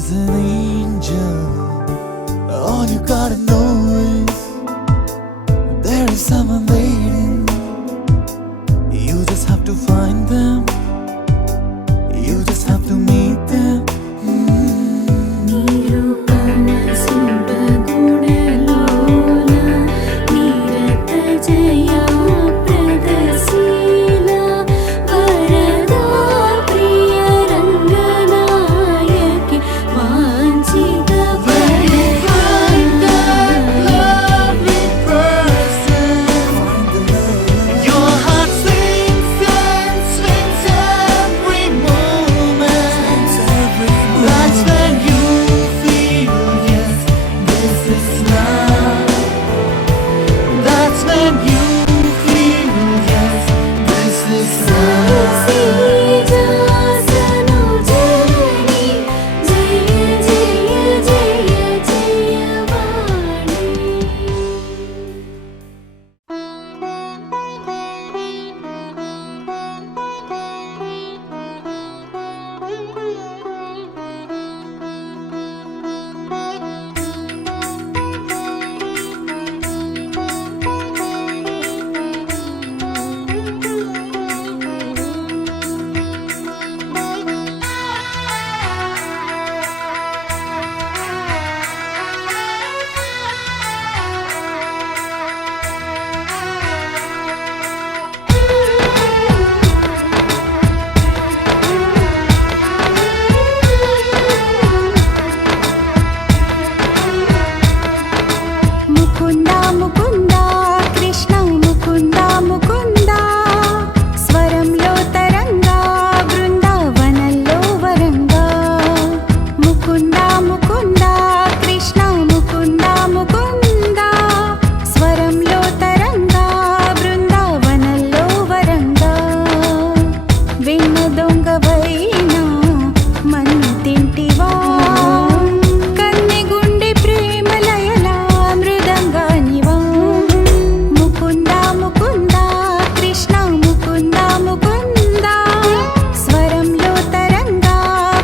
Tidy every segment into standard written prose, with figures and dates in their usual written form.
is an angel. All you gotta know is there is someone waiting. You just have to find them. You just have to meet them. దొంగవైనా మన్ను తింటివా కన్నె గుండె ప్రేమలయలా మృదంగానివా ముకుంద ముకుంద కృష్ణ ముకుంద ముకుంద స్వరంలో తరంగా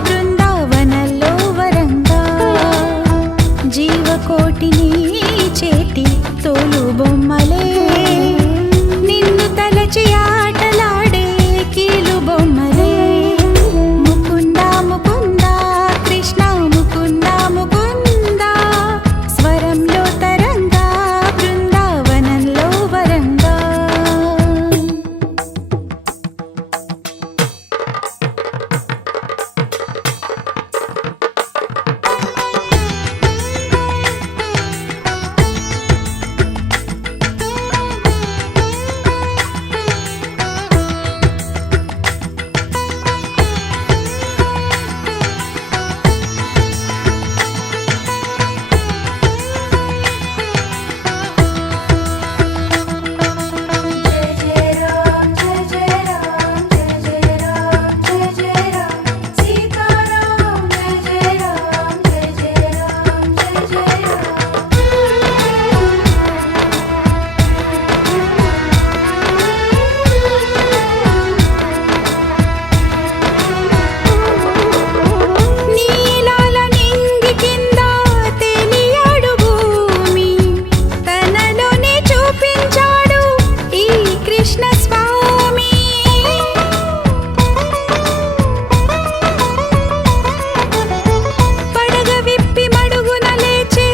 బృందావనంలో వరంగా జీవకోటిని చేటి తోలు బొమ్మలే నిన్ను తలచి ఆటలాడే కీలు బొమ్మలే ముకుంద ముకుంద కృష్ణ ముకుంద ముకుంద స్వరంలో తరంగా బృందావనంలో వరంగా నీలాల నింగి కింద తేలియాడు భూమి తనలోనే చూపించాడు ఈ కృష్ణ స్వామి పడగ విప్పి మడుగున లేచి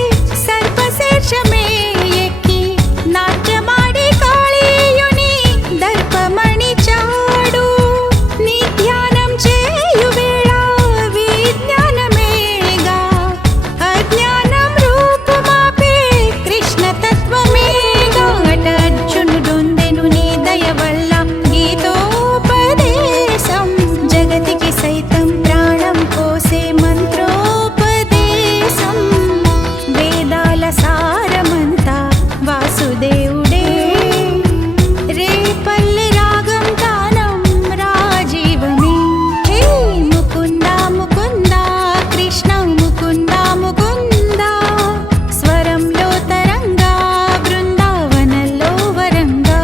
సర్పశీర్షమే ఎక్కి నాట్యమాడి కాళీయుని దర్పమణి చాడు నీ ధ్యానం చేయు వేళ విజ్ఞానమేగా అజ్ఞానం రూపుమాపే కృష్ణ తత్వమేగా అట అర్జునుడొందెను నీ దయ వల్ల గీతోపదేశం జగతికి సైతం ప్రాణం పోసే మంత్రోపదేశం వేదాల సారమంతా వాసుదేవుడే రేపల్లి రాగం తానం రాజీవమే హే ముకుంద ముకుంద కృష్ణ ముకుంద ముకుంద స్వరంలో తరంగా బృందావనంలో వరంగా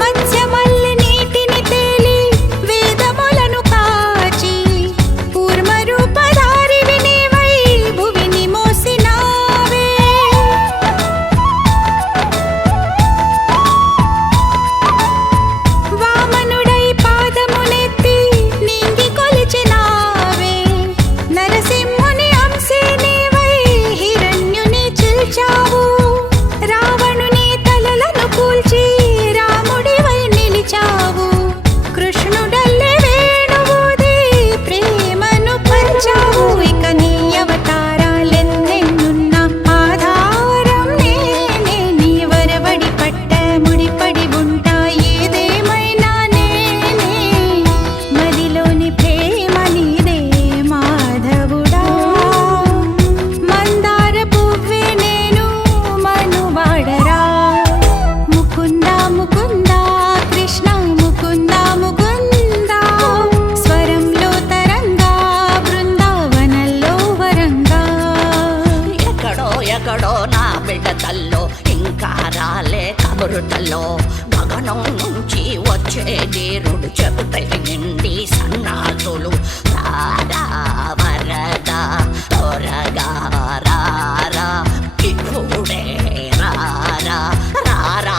మత్స్యమల్లి నీటిని తేలి వేదములను కాచి కూర్మరూపధారివి నీవై భువిని మోసినావే వామనుడై పాదమునెత్తి నింగి కొలిచినావే నరసింహుని అంశే నీవై హిరణ్యుని చిల్చావు రావణుని తలలను కూల్చి రాముడివై నిలిచావు కృష్ణుడల్లే వేణువూది ప్రేమను పంచావు ఇక నీ అవతారాలెన్నెన్నున్నా ఆధారం నేనే నీ వరవడి పట్ట ముడిపడి ఉంటా ఏదేమైనా నేనే మదిలోని ప్రేమ నీదే మాధవుడా మందార పువ్వే నేను మనువాడరా ముకుంద ముకుంద కృష్ణ ముకుంద ముకుంద స్వరంలో తరంగా బృందావనంలో వరంగా ఎక్కడో ఎక్కడో నా బిడ్డతల్లో ఇంకా రాలే కబురుతల్లో గగనం నుంచి వచ్చే నీరుడు చెబుతే నిండి సన్నాసులు రారా వరదా త్వరగా రారా ఇప్పుడే రారా రారా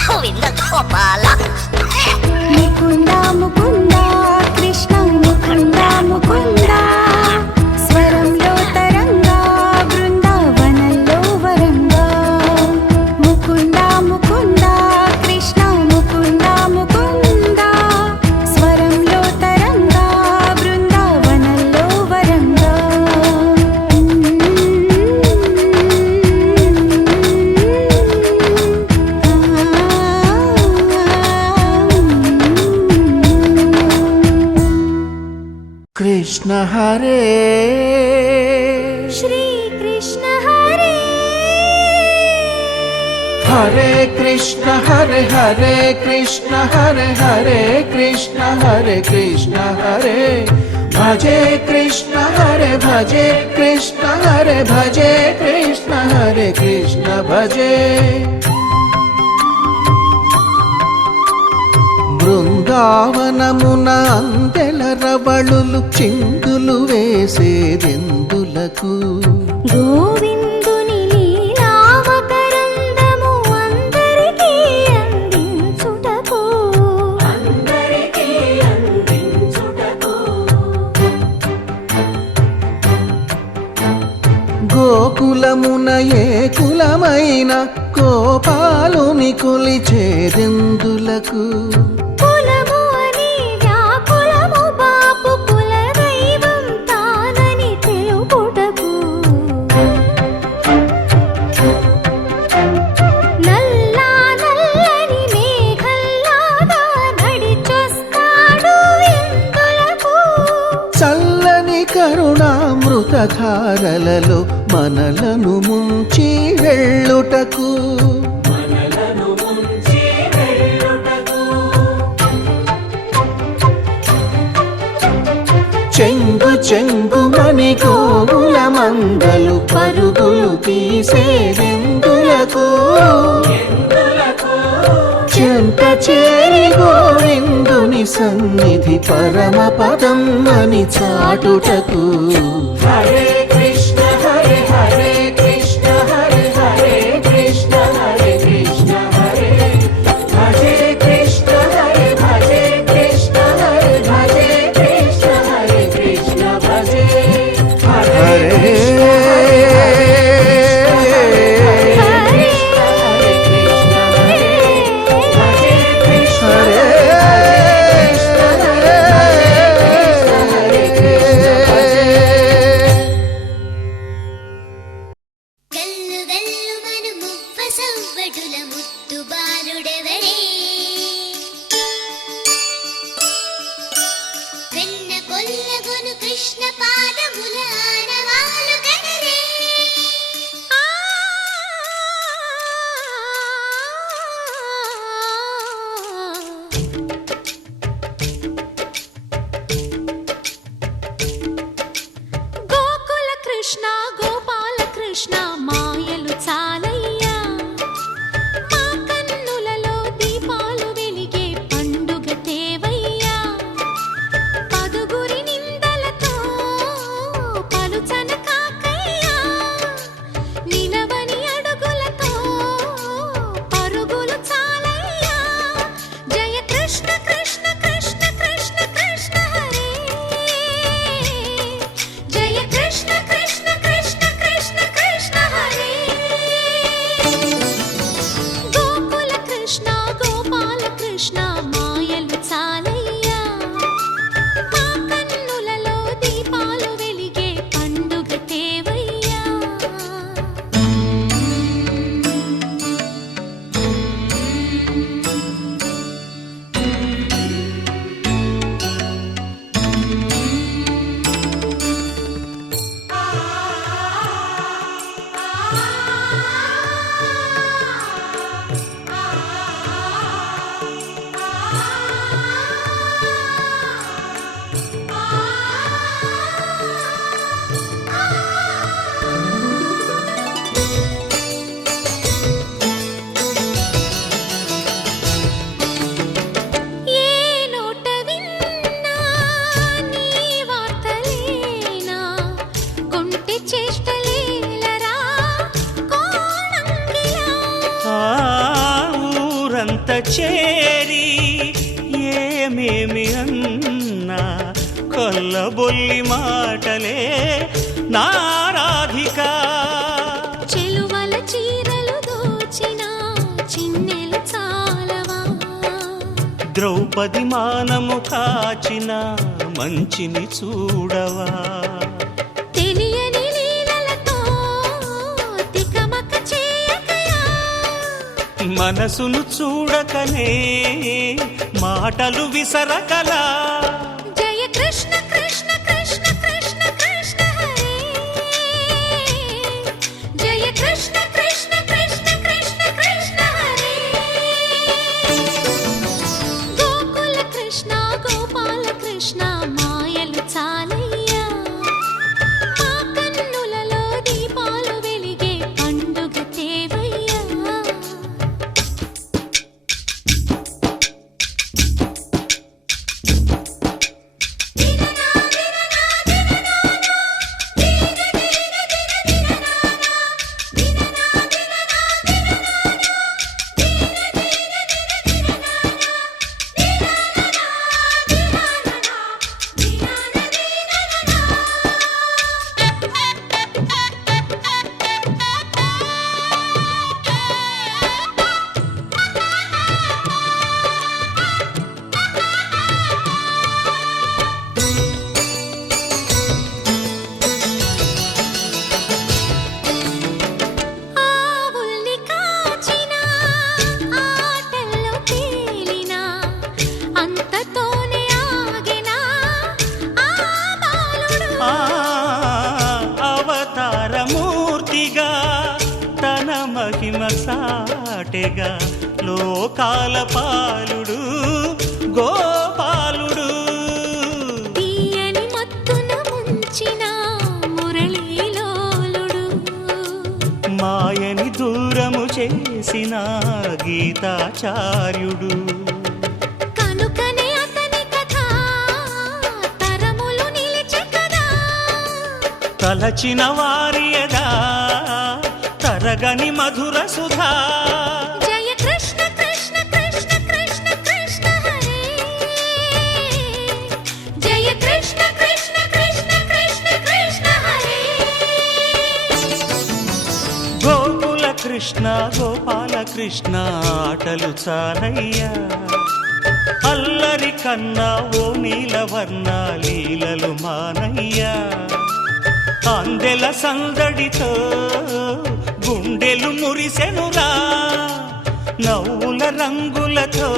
గోవింద గోపాల ముకుంద ముకుంద కృష్ణ ముకుంద ముకుంద స్వరంలో తరంగా హరే కృష్ణ హరే హరే కృష్ణ హరే హరే కృష్ణ హరే కృష్ణ హరే భజే కృష్ణ హరే భజే కృష్ణ హరే భజే కృష్ణ హరే కృష్ణ భజే బృందావనమున అందెల రవళులు చిందులు వేసేదెందులకు గోవిందుని లీలామకరందము అందరికీ అందించుటకు గోకులమున ఏ కులమైన గోపాలుని కొలిచేదెందులకు కులము అని వ్యాకులము బాపు కుల దైవం తానని తెలుపుటకు నల్లా నల్లని మేఘల్లాగా నడిచొస్తాడు ఎందులకు చల్లని కరుణామృతధారలలో మనలను ముంచి వెళ్ళుటకు చెంగు చెంగుమని గోవుల మందలు పరుగులు తీసేదెందులకు చెంత చేరి గోవిందుని సన్నిధి పరమ పదం అని చాటుటకు హరే కృష్ణ హరే హరే కృష్ణ హరే హరే కృష్ణ హరే కృష్ణ హరే భజే కృష్ణ హరే భజే కృష్ణ హరే భజే కృష్ణ హరే కృష్ణ భజే హరే గల్లు గల్లు మను మువ్వ సవ్వడుల ముద్దు బాలుడెవరే వెన్న కొల్లగొను కృష్ణ పాదముల ఆనవాలు గనరే గోకుల కృష్ణ గోపాల కృష్ణ మాయలు చాలయ్యా మా కన్నులలో దీపాలు వెలిగే పండుగ తేవయ్యా పదుగురి నిందలతో పలుచన కాకయ్యా నిలవని అడుగులతో పరుగులు చాలయ్యా జయ కృష్ణ కృష్ణ కృష్ణ కృష్ణ కృష్ణ హరే జయ కృష్ణ కృష్ణ కృష్ణ కృష్ణ కృష్ణ హరే గోకుల కృష్ణ గోపాల కృష్ణ మాయలు చాలయ్యా మా కన్నులలో దీపాలు వెలిగే పండుగ తేవయ్యా ఏ నోట విన్నా నీ వార్తలేనా కొంటె చేష్టలేలరా కోణంగిలా ఆ ఊరంత చేరి ఏమేమి అన్నా కొల్లబొల్లి మాటలే నారాధిక చెలువల చీరలు దోచిన చిన్నెలు చాలవా ద్రౌపది మానము కాచిన మంచిని చూడవా తెలియని లీలలతో తికమక చేయకయా మనసును చూడకనే మాటలు విసరకలా జయ కృష్ణ కృష్ణ కృష్ణ కృష్ణ కృష్ణ హరే జయ కృష్ణ కృష్ణ కృష్ణ కృష్ణ కృష్ణ సాటెగా లోకాల పాలుడు గోపాలుడు. తీయని మత్తున ముంచిన మురళీలోలుడు, మాయని దూరము చేసిన గీతాచార్యుడు. కనుకనే అతని కథ తరములు నిలిచె కదా. తలచిన వారియదా తరగని మధుర సుధా. జయ కృష్ణ కృష్ణ కృష్ణ కృష్ణ కృష్ణ హరే, జయ కృష్ణ కృష్ణ కృష్ణ కృష్ణ కృష్ణ హరే. గోకుల కృష్ణ గోపాల కృష్ణ ఆటలు చాలయ్యా, అల్లరి కన్నా ఓ నీలవర్ణ లీలలు మానయ్యా. అందెల సందడితో గుండెలు మురిసెనురా, నవ్వుల రంగులతో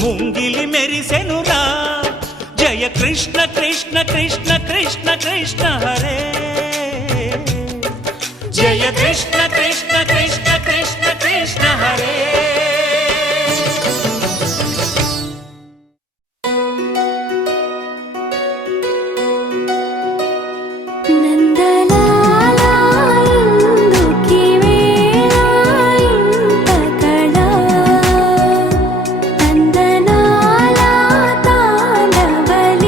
ముంగిలి మెరిసెనురా. జయ కృష్ణ కృష్ణ కృష్ణ కృష్ణ కృష్ణ హరే, జయ కృష్ణ కృష్ణ కృష్ణ కృష్ణ కృష్ణ హరే. నందలాలా ఇందుకి వేళ ఇంత కళ, నందనాలా తాండవలీలా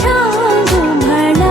చాగు భళ.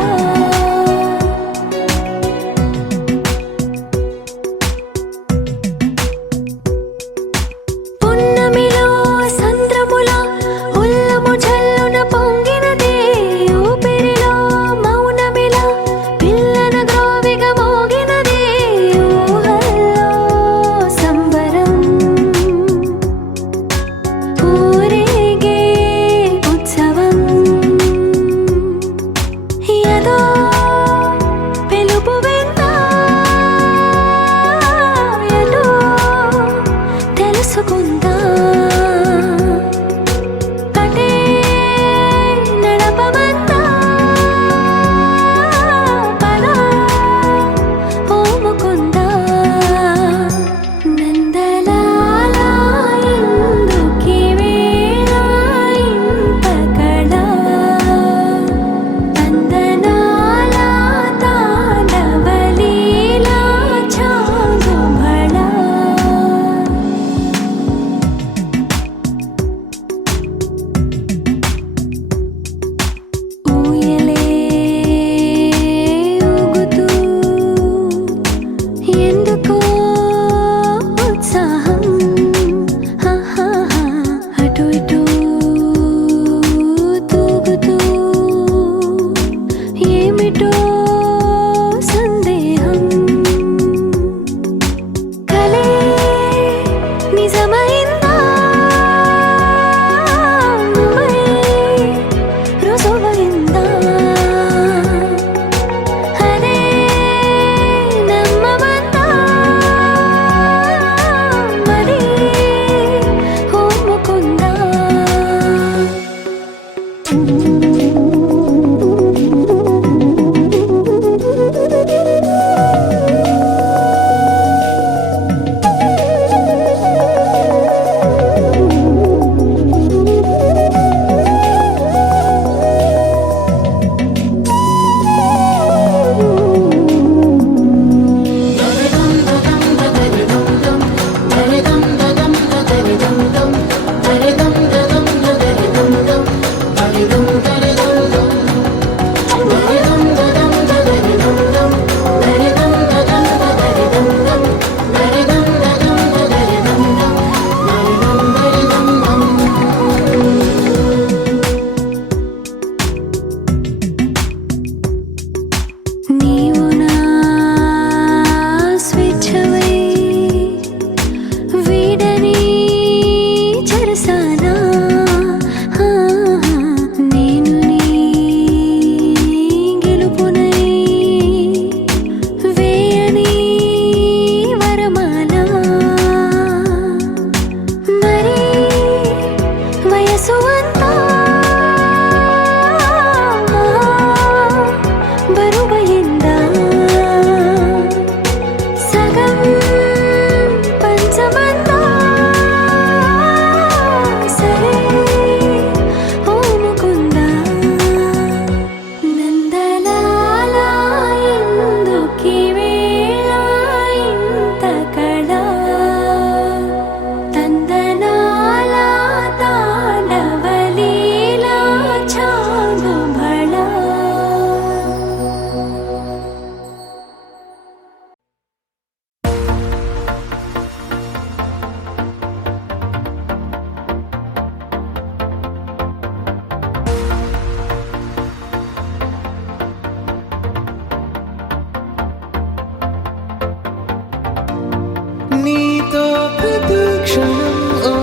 క్షణం ఓ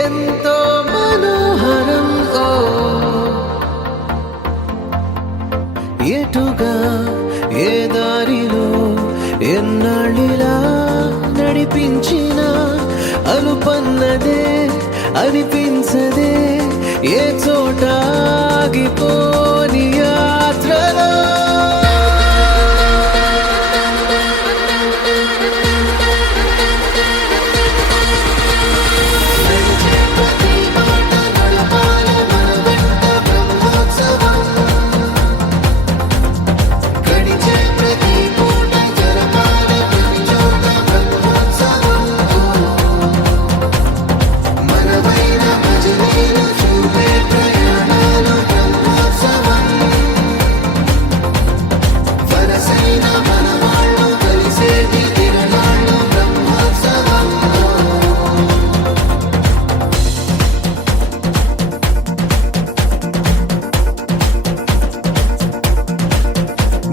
ఎంతో మనోహరం ఓ ఎటుగా ఏ దారిలో ఎన్నాళ్ళిలా నడిపించిన అలుపన్నదే అనిపించదే ఏ చోట ఆగిపోని యాత్రలో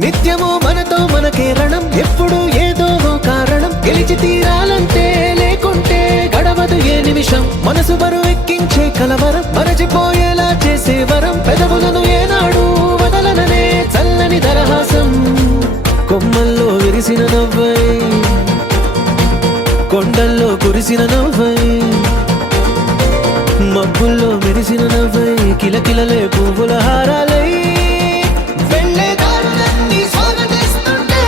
నిత్యము మనతో మనకే రణం ఎప్పుడు ఏదో ఓ కారణం గెలిచి తీరాలంటే లేకుంటే గడవదు ఏ నిమిషం మనసు బరువు ఎక్కించే కలవరం మరచిపోయేలా చేసే వరం పెదవులను ఏనాడు వదలననే చల్లని దరహాసం కొమ్మల్లో విరిసిన నవ్వై కొండల్లో కురిసిన నవ్వై మబ్బుల్లో మెరిసిన నవ్వై కిలకిలలే పువ్వుల హారాలై వెళ్ళే దారులన్నీ స్వాగతిస్తుంటే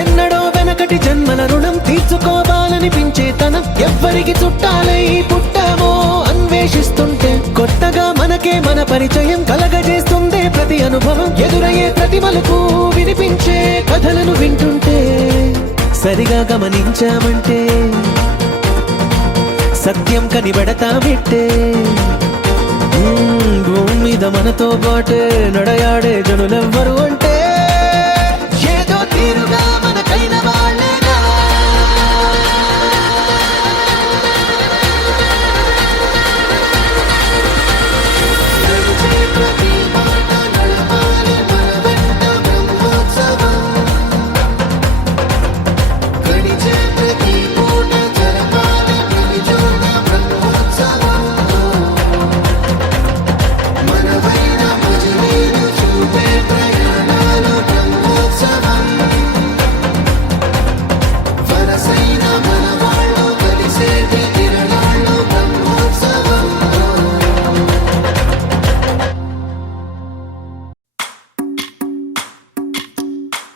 ఎన్నడో వెనకటి జన్మల రుణం తీర్చుకోవాలనిపించే తనం ఎవ్వరికి చుట్టాలై పుట్టామో అన్వేషిస్తుంటే కొత్తగా మనకే మన పరిచయం కలగజేస్తుందే ప్రతి అనుభవం ఎదురయ్యే ప్రతి మలుపు వినిపించే కథలను వింటుంటే సరిగా గమనించామంటే సత్యం కనిపెడతామిట్టే భూమి మీద మనతో పాటే నడయాడే జనులెవ్వరు అంటే ఏదో తీరుగా మనకైన వాళ్ళేగా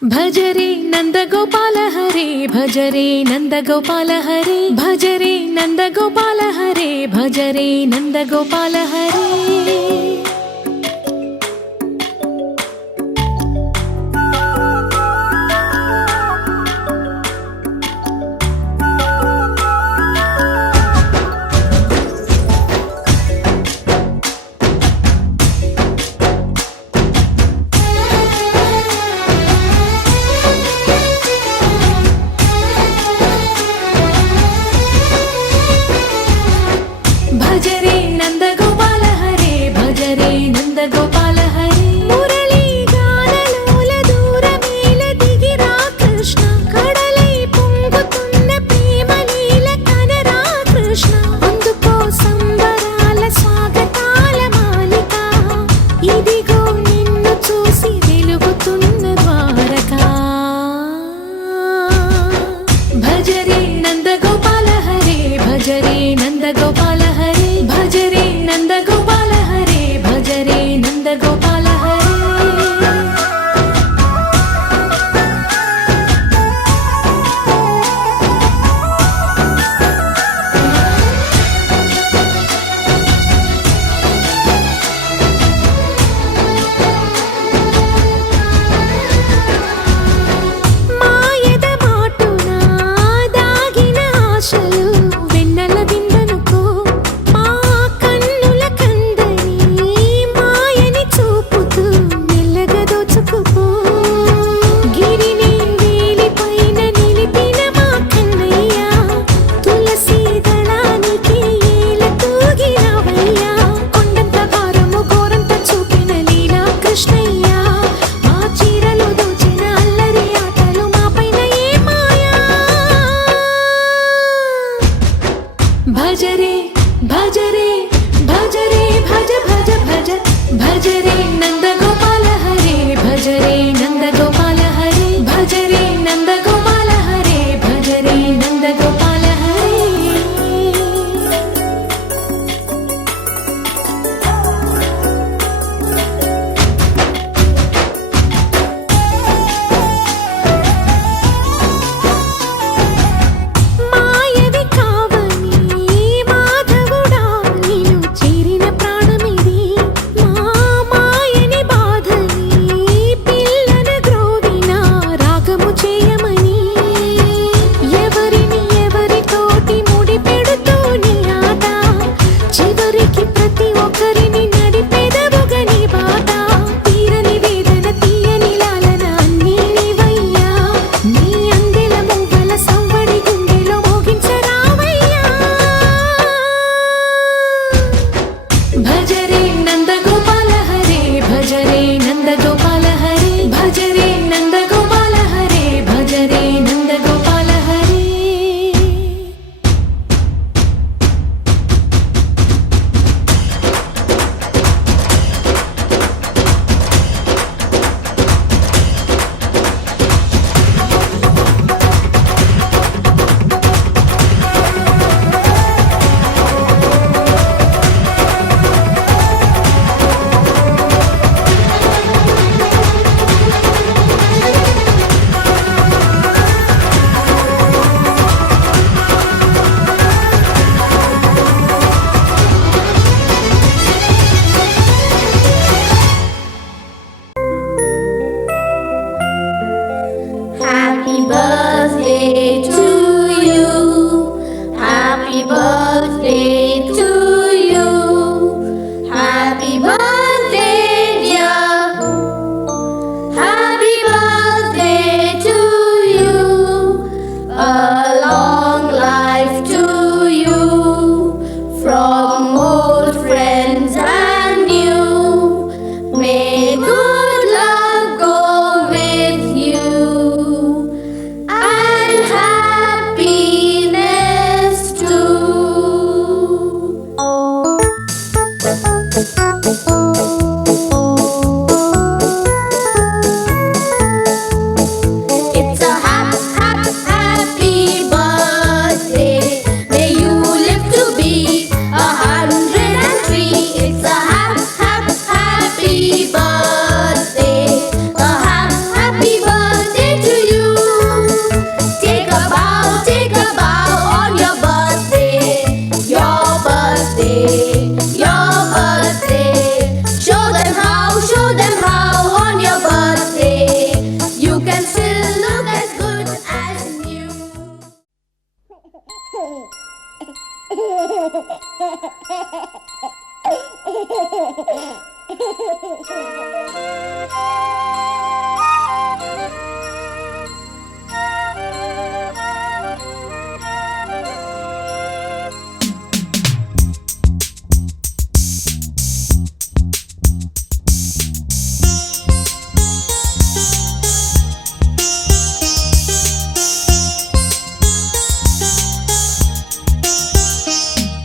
భజరే నందగోపాల హరే భజరే నందగోపాల హరే భజరే నందగోపాల హరే భజరే నందగోపాల హరే భజరే నందగోపాల హరే భజరే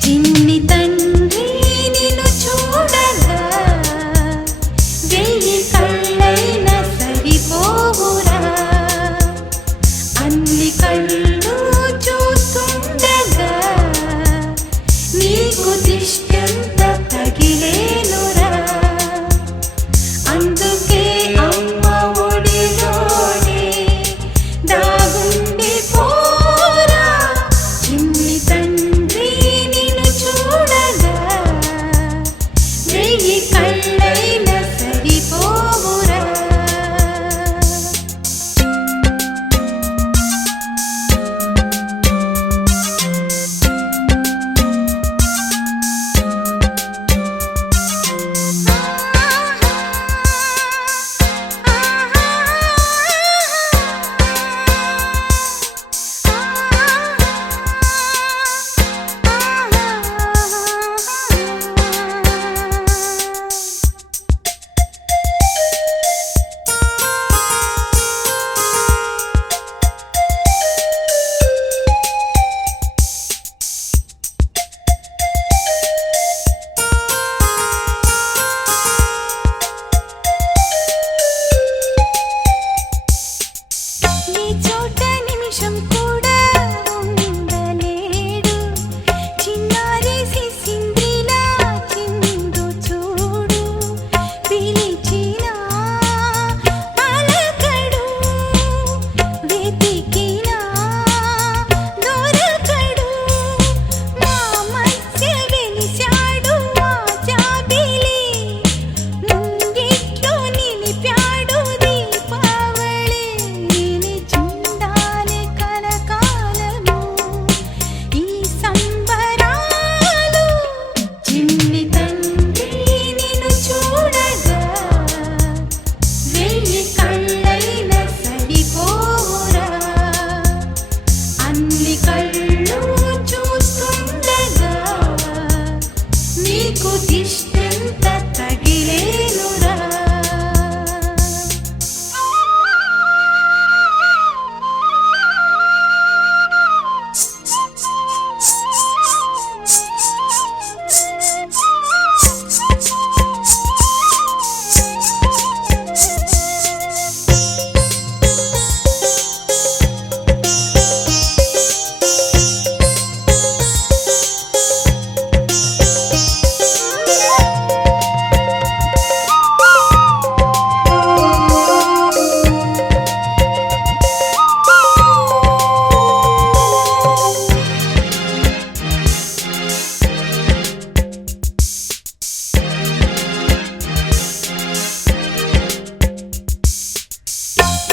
చిన్ని తండ్రి నిన్ను చూడగా వెయ్యి కళ్ళైనా సరిపోవురా, అన్ని కళ్ళు చూస్తుండగా నీకు దిష్టంత తగిలేనురా. అందుకే అమ్మ ఒడిలోనే దాగుండి పోరా, చిన్ని తండ్రి నిన్ను చూడగా వెయ్యి కళ్ళైనా సరిపోవురా. నీ చోట నిమిషం కూడా ఉండలేడు, చిన్నారి సిసింద్రిలా చిందు చూడు, పిలిచినా పలకడు, వెతికినా దొరకడు, మా మధ్య వెలిశాడు మా జాబిలి, ముంగిట్లో నిలిపాడు దీపావళి, నిలిచుండాలి కలకాలము ఈ సంబరాలు. చిన్ని తండ్రి నిన్ను చూడగా వెయ్యి కళ్ళైనా సరిపోరా, అన్ని కళ్ళు చూస్తుండగా నీకు దిష్టంత తగిలేనురా.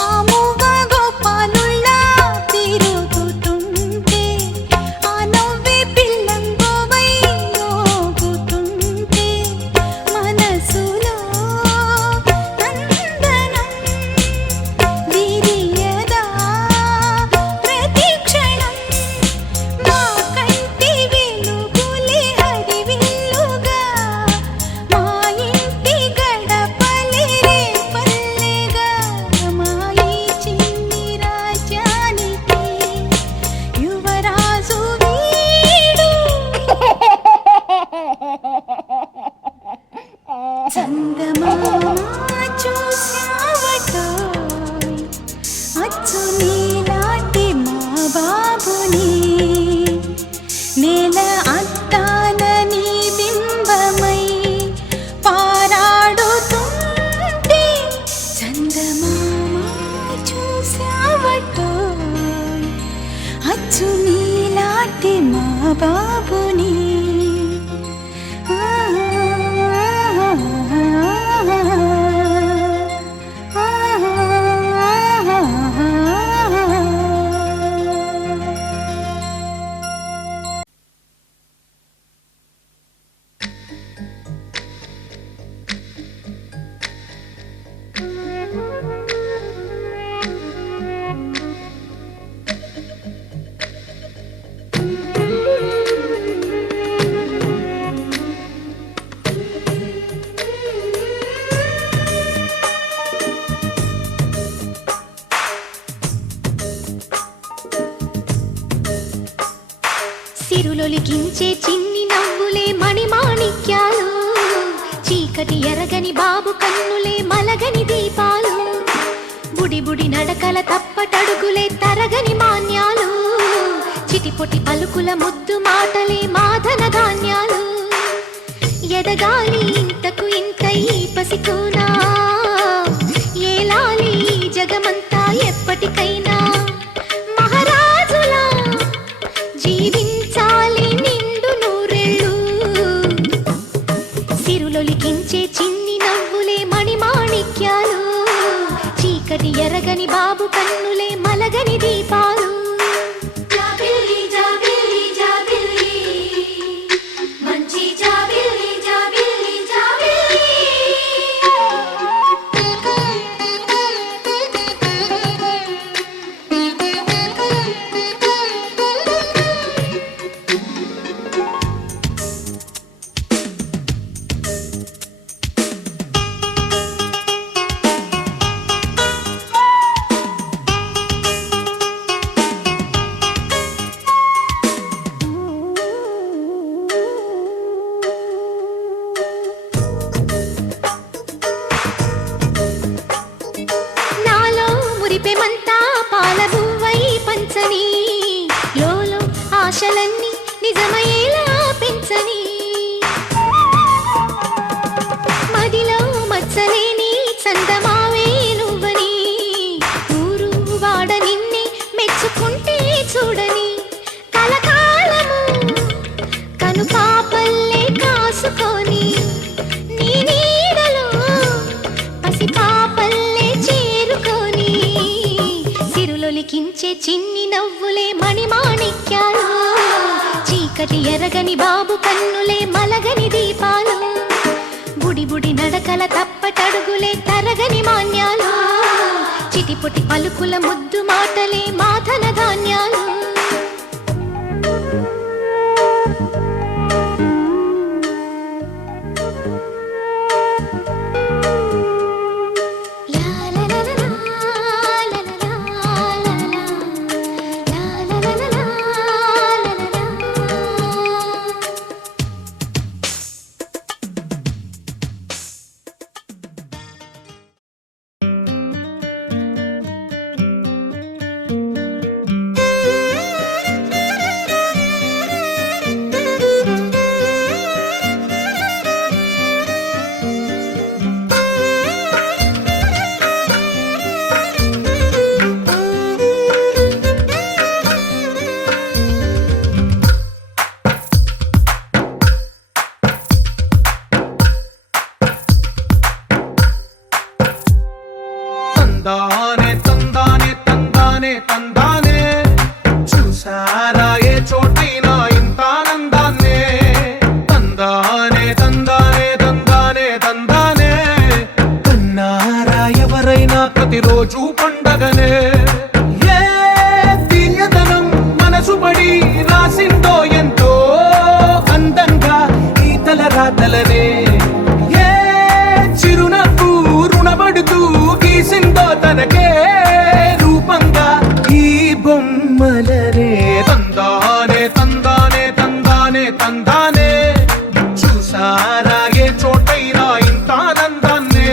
ఆముగా గోపాలుల్లా తిరుగుతుంటే, ఆ నవ్వే పిల్లంగోవై ఊగుతుంటే, మనసులో నందనం విరియదా ప్రతి క్షణం, మా కంటి వెలుగులే హరివిల్లుగా, మా ఇంటి గడపలే రేపల్లెగా, మా ఈ చిన్ని రాజ్యానికి యువరాజు వీడు. చందమామ చూశావటోయ్, అచ్చు నీలాంటి మా బాబుని, నేల అద్దాల నీ బింబమై పారాడుతుంటే, చందమామ చూశావటోయ్, అచ్చు నీలాంటి మా బాబుని. ఆ సిరులొలికించే చిన్ని నవ్వులే మణిమాణిక్యాలు, చీకటి ఎరగని బాబు కన్నులే మలగని దీపాలు, బుడి బుడి నడకల తప్పటడుగులే తరగని మాన్యాలు, చిటిపొటి పలుకుల ముద్దు మాటలే మాధన ధాన్యాలు, ఎదగాలి ఇంతకు ఇంత ఈ పసికోనా, ఏలాలి జగమంతా ఎప్పటికైనా, మహారాజులా జీవించాలి నిండు నూరేళ్ళు. సిరులొలికించే చిన్ని నవ్వులే మణిమాణిక్యాలు, చీకటి ఎరగని బాబు కన్నులే మలగని దీపాలు. జాబిల్లి జాబిల్లి జాబిల్లి మంచి జాబిల్లి జాబిల్లి జాబిల్లి. నాలో మురిపెమంతా పాలబువ్వై పంచని, లోలో ఆశలన్నీ నిజమయ్యేలా పెంచని, మదిలో మచ్చలేని చందమావే నువ్వని, ఊరు వాడ నిన్నే మెచ్చుకుంటే చూడని, కలకాలము కను పాపల్లే కాసుకొని, నీ నీడలో పసి పాపల్లే చేరుకొని, సిరులొలికించే చిన్ని నవ్వులే మణిమాణిక్యాలు, చీకటి ఎరగని బాబు కన్నులే మలగని దీపాలు, బుడి బుడి నడకల తప్పటడుగులే తరగని మాన్యాలు, చిటిపొటి పలుకుల ముద్దు మాటలే మాధన ధాన్యాలు. తందానే తందానే తందానే తందానే, చూసారా ఏ చోటైనా ఇంత ఆనందాన్నే, తందానే తందానే తందానే తందానే, కన్నారా ఎవరైనా ప్రతిరోజు పండగనే, ఏ తీయదనం మనసు పడి రాసిందో ఎంతో అందంగా ఈ తల రాతలనే, ఏ చిరునవ్వు రుణపడుతూ గీసిందో తనకే రూపంగా ఈ బొమ్మలనే, తందానే తందానే తందానే తందానే, చూసారా ఏ చోటైనా ఇంత ఆనందాన్నే,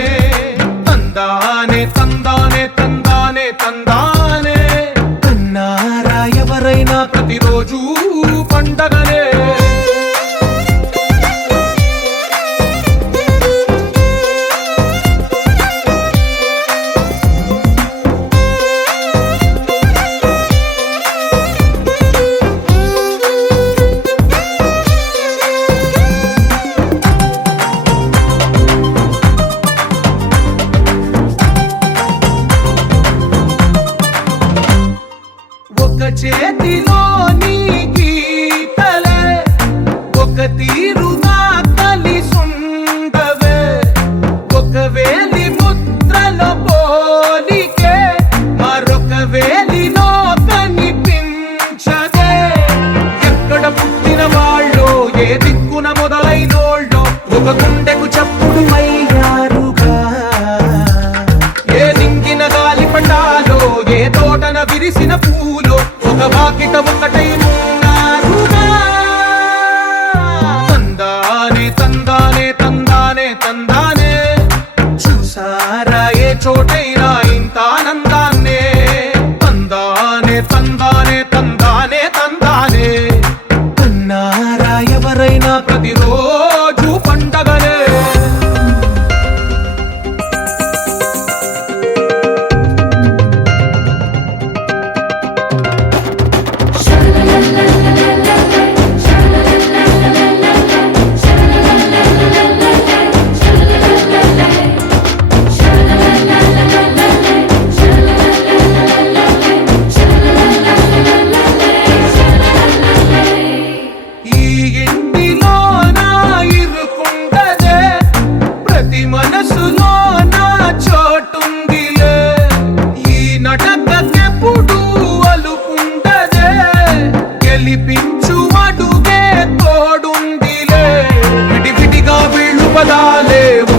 తందానే తందానే తందానే తందానే, కన్నారా ఎవరైనా ప్రతిరోజు పండగనే.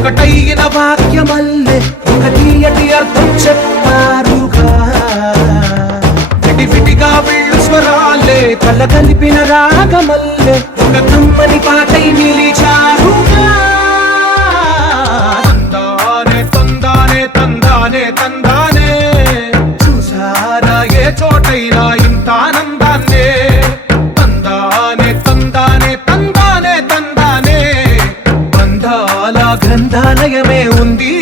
ఒకటైన వాక్యమల్లే ఒక తీయటి అర్థం చెప్పారుగా విడివిడిగా వీళ్ళు స్వరాలే కల కలిపిన రాగమల్లే ఒక కమ్మని పాటై నిలిచారుగా తందానే తందానే తందానే తందానే చూసారా ఏ చోటైనా ఇంత ఆనందాన్నే తందానే తందానే తందానే తందానే బంధాల గ్రంథాలయమే ఉంది